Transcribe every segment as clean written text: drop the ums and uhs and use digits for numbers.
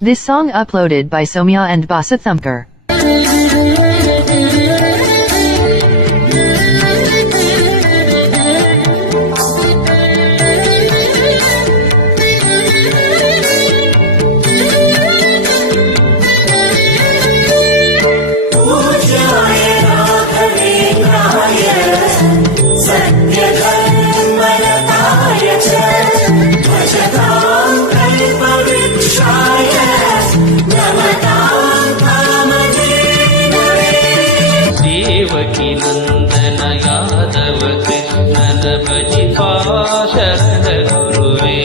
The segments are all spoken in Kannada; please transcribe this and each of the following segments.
This song uploaded by Somya and Basathumpkar. Devaki नंदन यादव कृष्णन भजिपा शरण गुरुवे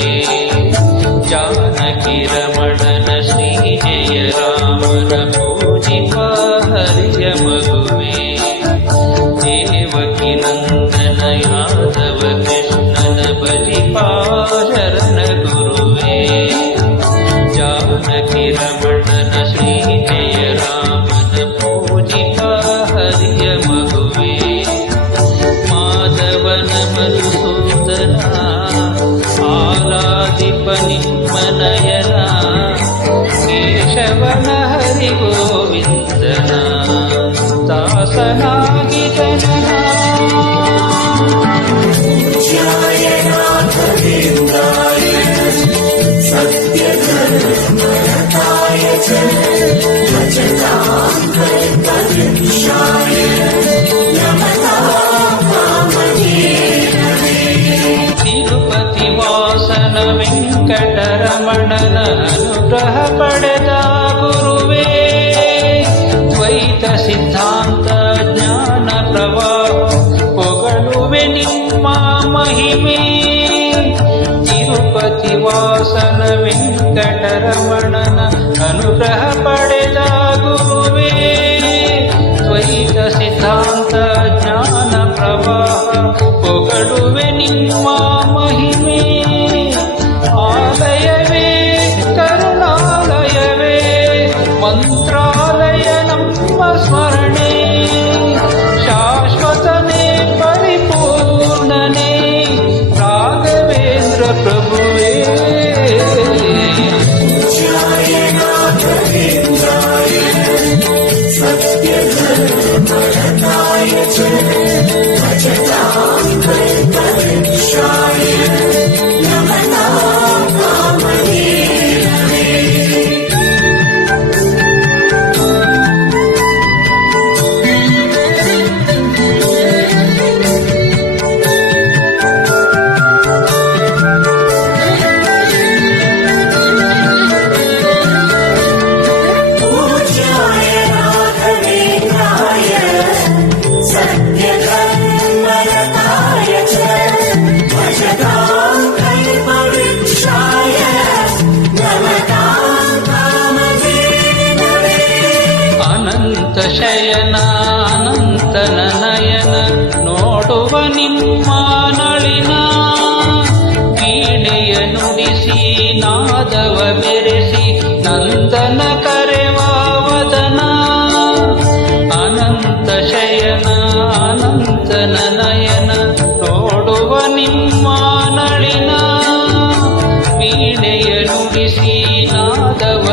जानकी रमणन श्री जय रामन पूजिपा हरिय मगुवे देवकी नंदन यादव कृष्णन भजिपा शरण गुरुवे जानकी रमणन श्री जय रामन पूजिपा हरिय मगुवे माधवन मधुसूदना आराधिप निम्मनयना केशवन हरि गोविंदना दासनाಗಿ ಜನನಾ पूज्याय नाथवेन्द्राय सत्यधर्मरताय च भजतां कल्पवृक्षाय नमतां कामधेनवे ತಿರುಪತಿ ವಾಸನ ವೆಂಕಟರಮಣನ ಅನುಗ್ರಹ ಪಡೆದ ಗುರುವೇ ದ್ವೈತ ಸಿದ್ಧಾಂತ ಜ್ಞಾನ ಪ್ರವಾಹ ಪೊಗಳುವೆ ನಿಮ್ಮ ಮಹಿಮೆ ತಿರುಪತಿ ವಾಸನ ವೆಂಕಟರಮಣನ ಅನುಗ್ರಹ ಪಡೆದ ಗುರುವೇ ದ್ವೈತ ಸಿದ್ಧಾಂತ ಜ್ಞಾನ ಪ್ರವಾಹ ಪೊಗಳುವೆ ನಿಮ್ಮ ಮಹಿಮೆ ಆಲಯವೇ ಕರುಣಾಲಯವೇ ಮಂತ್ರಾಲಯ ನಮ್ಮ ಸ್ಮರಣೆ ಶಾಶ್ವತನೇ ಪರಿಪೂರ್ಣನೇ ರಾಘವೇಂದ್ರ ಪ್ರಭುವೇ पूज्याय नाथवेन्द्राय सत्यधर्मरताय च भजतां कल्पवृक्षाय नमतां कामधेनवे पूज्याय राघवेन्द्राय सत्यधर्मरताय च भजतां कल्पवृक्षाय नमतां कामधेनवे ಅನಂತ ಶಯನ ಅನಂತನ ನಯನ ನೋಡುವ ನಿಮ್ಮ ನಳಿನ ವೀಣೆಯ ನುಡಿಸಿ ನಾದವ ಬೆರೆಸಿ ನಂದನ ಕರೆವ ವದನ ಅನಂತ ಶಯನ ಅನಂತನ ನಯನ ನೋಡುವ ನಿಮ್ಮ ನಳಿನ ವೀಣೆಯ ನುಡಿಸಿ ನಾದವ